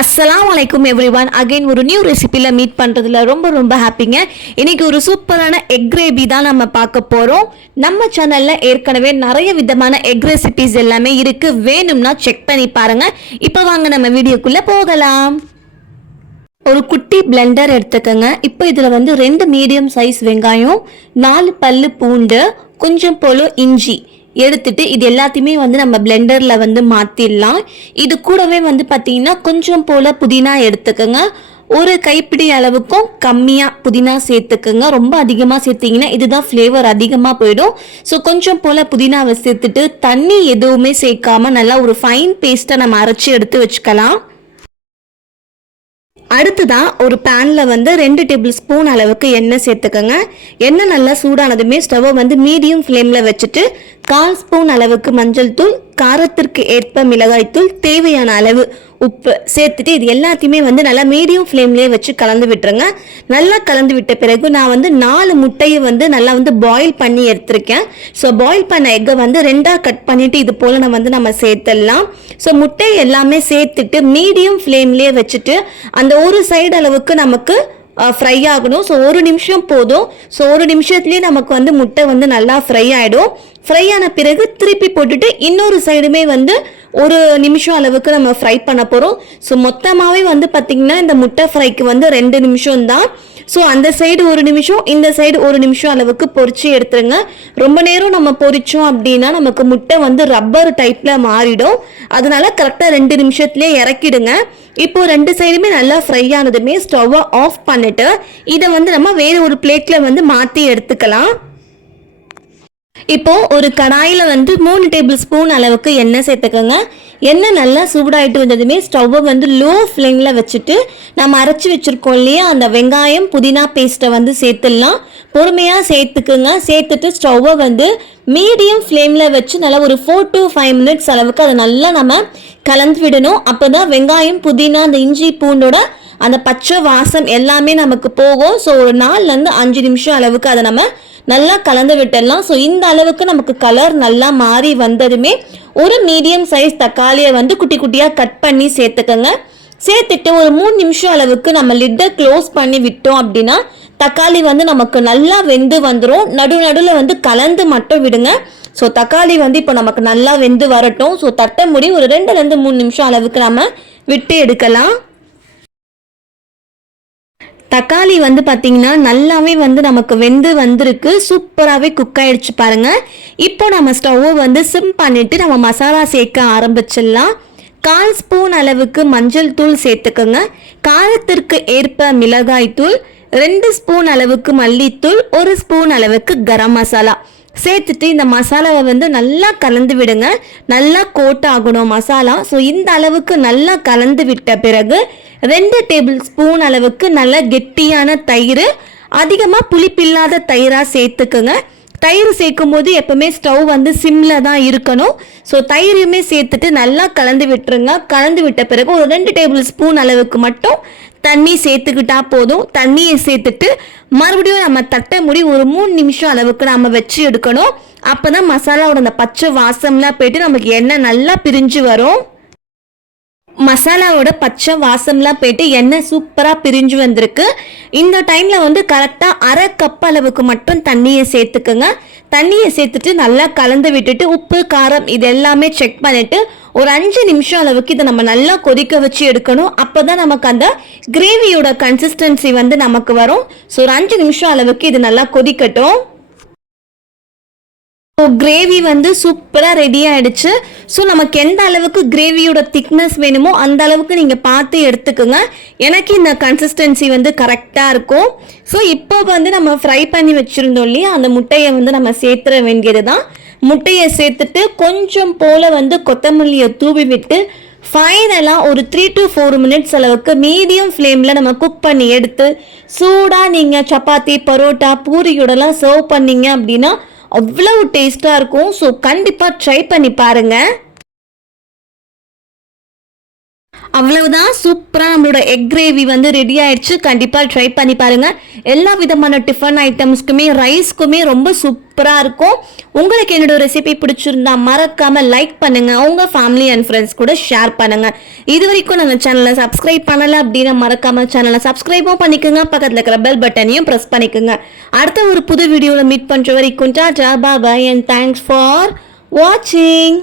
அஸ்லாம் வலைக்கும் every one again ஒரு நியூ ரெசிபியில் மீட் பண்ணுறதுல ரொம்ப ரொம்ப ஹாப்பிங்க இன்னைக்கு ஒரு சூப்பரான எக் கிரேவி தான் நம்ம பார்க்க போகிறோம் நம்ம சேனலில் ஏற்கனவே நிறைய விதமான எக் ரெசிபிஸ் எல்லாமே இருக்குது வேணும்னா செக் பண்ணி பாருங்கள் இப்போ வாங்க நம்ம வீடியோக்குள்ளே போகலாம். ஒரு குட்டி பிளெண்டர் எடுத்துக்கோங்க. இப்போ இதில் வந்து ரெண்டு மீடியம் சைஸ் வெங்காயம் நாலு பல்லு பூண்டு கொஞ்சம் போல இஞ்சி. எடுத்துட்டு இது எல்லாத்தையுமே வந்து நம்ம பிளெண்டரில் வந்து மாற்றிடலாம் இது கூடவே வந்து பார்த்தீங்கன்னா கொஞ்சம் போல் புதினா எடுத்துக்கோங்க. ஒரு கைப்பிடி அளவுக்கும் கம்மியாக புதினா சேர்த்துக்கோங்க. ரொம்ப அதிகமாக சேர்த்தீங்கன்னா இதுதான் ஃப்ளேவர் அதிகமாக போயிடும். ஸோ கொஞ்சம் போல் புதினாவை சேர்த்துட்டு தண்ணி எதுவுமே சேர்க்காம நல்லா ஒரு ஃபைன் பேஸ்ட்டை நம்ம அரைச்சி எடுத்து வச்சுக்கலாம். அடுத்ததான் ஒரு பேனில் வந்து ரெண்டு டேபிள் ஸ்பூன் அளவுக்கு எண்ணெய் சேர்த்துக்கோங்க. எண்ணெய் நல்லா சூடானதுமே ஸ்டவ்வை வந்து மீடியம் ஃப்ளேமில் வச்சுட்டு கால் ஸ்பூன் அளவுக்கு மஞ்சள் தூள் காரத்திற்கு ஏற்ப மிளகாய்த்தூள் தேவையான அளவு உப்பு சேர்த்துட்டு இது எல்லாத்தையுமே வந்து நல்லா மீடியம் ஃப்ளேம்லேயே வச்சு கலந்து விட்டுருங்க. நல்லா கலந்து விட்ட பிறகு நான் வந்து நாலு முட்டையை வந்து நல்லா வந்து பாயில் பண்ணி எடுத்திருக்கேன். ஸோ பாயில் பண்ண எக்கை வந்து ரெண்டாக கட் பண்ணிவிட்டு இது போல் நம்ம வந்து நம்ம சேர்த்துடலாம். ஸோ முட்டை எல்லாமே சேர்த்துட்டு மீடியம் ஃப்ளேம்லேயே வச்சுட்டு அந்த ஒரு சைடு அளவுக்கு நமக்கு ஃப்ரை ஆகணும். ஸோ ஒரு நிமிஷம் போதும். ஸோ ஒரு நிமிஷத்துலேயே நமக்கு வந்து முட்டை வந்து நல்லா ஃப்ரை ஆகிடும் ஃப்ரை ஆன பிறகு திருப்பி போட்டுட்டு இன்னொரு சைடுமே வந்து ஒரு நிமிஷம் அளவுக்கு நம்ம ஃப்ரை பண்ண போகிறோம் ஸோ மொத்தமாகவே வந்து பார்த்திங்கன்னா இந்த முட்டை ஃப்ரைக்கு வந்து ரெண்டு நிமிஷம் தான். ஸோ அந்த சைடு ஒரு நிமிஷம் இந்த சைடு ஒரு நிமிஷம் அளவுக்கு பொரிச்சு எடுத்துருங்க. ரொம்ப நேரம் நம்ம பொறிச்சோம் அப்படின்னா நமக்கு முட்டை வந்து ரப்பர் டைப்பில் மாறிடும். அதனால கரெக்டாக ரெண்டு நிமிஷத்துலேயே இறக்கிடுங்க. இப்போ ரெண்டு சைடுமே நல்லா ஃப்ரை ஆனதுமே ஸ்டவ்வை ஆஃப் பண்ணிட்டு இதை வந்து நம்ம வேறு ஒரு பிளேட்டில் வந்து மாற்றி எடுத்துக்கலாம். இப்போ ஒரு கடாயில் வந்து மூணு டேபிள் ஸ்பூன் அளவுக்கு எண்ணெய் சேர்த்துக்கோங்க. எண்ணெய் நல்லா சூடாயிட்டு வந்ததுமே ஸ்டவ்வை வந்து லோ ஃப்ளேமில் வச்சுட்டு நம்ம அரைச்சி வச்சுருக்கோம் இல்லையா? அந்த வெங்காயம் புதினா பேஸ்ட்டை வந்து சேர்த்துடலாம். பொறுமையாக சேர்த்துக்குங்க. சேர்த்துட்டு ஸ்டவ்வை வந்து மீடியம் ஃப்ளேமில் வச்சு நல்லா ஒரு ஃபோர் டு ஃபைவ் மினிட்ஸ் அளவுக்கு அதை நல்லா நம்ம கலந்து விடணும். அப்போ தான் வெங்காயம் புதினா அந்த இஞ்சி பூண்டோட அந்த பச்சை வாசம் எல்லாமே நமக்கு போகும். ஸோ ஒரு நாலுலேருந்து அஞ்சு நிமிஷம் அளவுக்கு அதை நம்ம நல்லா கலந்து விட்டுடலாம். ஸோ இந்த அளவுக்கு நமக்கு கலர் நல்லா மாறி வந்ததுமே ஒரு மீடியம் சைஸ் தக்காளியை வந்து குட்டி குட்டியாக கட் பண்ணி சேர்த்துக்கோங்க. சேர்த்துட்டு ஒரு மூணு நிமிஷம் அளவுக்கு நம்ம லிட்டை க்ளோஸ் பண்ணி விட்டோம் அப்படின்னா தக்காளி வந்து நமக்கு நல்லா வெந்து வந்துடும் நடு நடுவில் வந்து கலந்து மட்டும் விடுங்க. ஸோ தக்காளி வந்து இப்போ நமக்கு நல்லா வெந்து வரட்டும். ஸோ தட்டை முடி ஒரு ரெண்டுலேருந்து மூணு நிமிஷம் அளவுக்கு நம்ம விட்டு எடுக்கலாம். தக்காளி வந்து பார்த்தீங்கன்னா நல்லாவே வந்து நமக்கு வெந்து வந்திருக்கு. சூப்பராகவே குக் ஆயிடுச்சு பாருங்க. இப்போ நம்ம ஸ்டவ்வை வந்து சிம் பண்ணிட்டு நம்ம மசாலா சேர்க்க ஆரம்பிச்சிடலாம். கால் ஸ்பூன் அளவுக்கு மஞ்சள் தூள் சேர்த்துக்கோங்க. காரத்திற்கு ஏற்ப மிளகாய் தூள் ரெண்டு ஸ்பூன் அளவுக்கு மல்லித்தூள் ஒரு ஸ்பூன் அளவுக்கு கரம் மசாலா. சேர்த்துட்டு இந்த மசாலாவை வந்து நல்லா கலந்து விடுங்க. நல்லா கோட் ஆகணும் மசாலா. ஸோ இந்த அளவுக்கு நல்லா கலந்து விட்ட பிறகு ரெண்டு டேபிள் ஸ்பூன் அளவுக்கு நல்ல கெட்டியான தயிர் அதிகமாக புளிப்பில்லாத தயிராக சேர்த்துக்குங்க. தயிர் சேர்க்கும் போது எப்பவுமே ஸ்டவ் வந்து சிம்மில் தான் இருக்கணும். ஸோ தயிரையுமே சேர்த்துட்டு நல்லா கலந்து விட்டுருங்க. கலந்து விட்ட பிறகு ஒரு ரெண்டு டேபிள் ஸ்பூன் அளவுக்கு மட்டும் தண்ணி சேர்த்துக்கிட்டா போதும். தண்ணியை சேர்த்துட்டு மறுபடியும் நம்ம தட்டை முடி ஒரு மூணு நிமிஷம் அளவுக்கு நம்ம வச்சு எடுக்கணும். அப்போ தான் மசாலாவோட அந்த பச்சை வாசம்லாம் போயிட்டு நமக்கு எண்ணெய் நல்லா பிரிஞ்சு வரும். மசாலாவோட பச்சை வாசம்லாம் போயிட்டு எண்ணெய் சூப்பராக பிரிஞ்சு வந்திருக்கு. இந்த டைமில் வந்து கரெக்டாக அரை கப் அளவுக்கு மட்டும் தண்ணியை சேர்த்துக்குங்க. தண்ணியை சேர்த்துட்டு நல்லா கலந்து விட்டுட்டு உப்பு காரம் இது எல்லாமே செக் பண்ணிவிட்டு ஒரு அஞ்சு நிமிஷம் அளவுக்கு இதை நம்ம நல்லா கொதிக்க வச்சு எடுக்கணும். அப்போ தான் நமக்கு அந்த கிரேவியோட கன்சிஸ்டன்சி வந்து நமக்கு வரும். ஸோ ஒரு அஞ்சு நிமிஷம் அளவுக்கு இது நல்லா கொதிக்கட்டும். ஸோ கிரேவி வந்து சூப்பராக ரெடி ஆகிடுச்சு ஸோ நமக்கு எந்த அளவுக்கு கிரேவியோட திக்னஸ் வேணுமோ அந்த அளவுக்கு நீங்கள் பார்த்து எடுத்துக்கோங்க. எனக்கு இந்த கன்சிஸ்டன்சி வந்து கரெக்டாக இருக்கும். ஸோ இப்போ வந்து நம்ம ஃப்ரை பண்ணி வச்சுருந்தோம் இல்லையா? அந்த முட்டையை வந்து நம்ம சேர்த்துற வேண்டியது தான் முட்டையை சேர்த்துட்டு கொஞ்சம் போல் வந்து கொத்தமல்லியை தூவி விட்டு ஃபைனலாக ஒரு த்ரீ டு ஃபோர் மினிட்ஸ் அளவுக்கு மீடியம் ஃப்ளேமில் நம்ம குக் பண்ணி எடுத்து சூடாக நீங்கள் சப்பாத்தி பரோட்டா பூரியோடலாம் சர்வ் பண்ணீங்க அப்படின்னா அவ்வளவு டேஸ்ட்டாக இருக்கும். ஸோ கண்டிப்பாக ட்ரை பண்ணி பாருங்கள் அவ்வளவுதான் சூப்பராக நம்மளோட எக் கிரேவி வந்து ரெடி ஆயிடுச்சு. கண்டிப்பாக ட்ரை பண்ணி பாருங்கள் எல்லா விதமான டிஃபன் ஐட்டம்ஸ்க்குமே ரைஸ்க்குமே ரொம்ப சூப்பராக இருக்கும். உங்களுக்கு என்னோட ரெசிபி பிடிச்சிருந்தா மறக்காமல் லைக் பண்ணுங்கள் உங்கள் ஃபேமிலி அண்ட் ஃப்ரெண்ட்ஸ் கூட ஷேர் பண்ணுங்கள் இது வரைக்கும் நம்ம சேனலை சப்ஸ்கிரைப் பண்ணலை அப்படின்னா மறக்காமல் சேனலை சப்ஸ்கிரைபும் பண்ணிக்கோங்க. பக்கத்தில் இருக்கிற பெல் பட்டனையும் ப்ரெஸ் பண்ணிக்கோங்க. அடுத்த ஒரு புது வீடியோவில் மீட் பண்ணுற வரைக்கும் tata bye and thanks for வாட்சிங்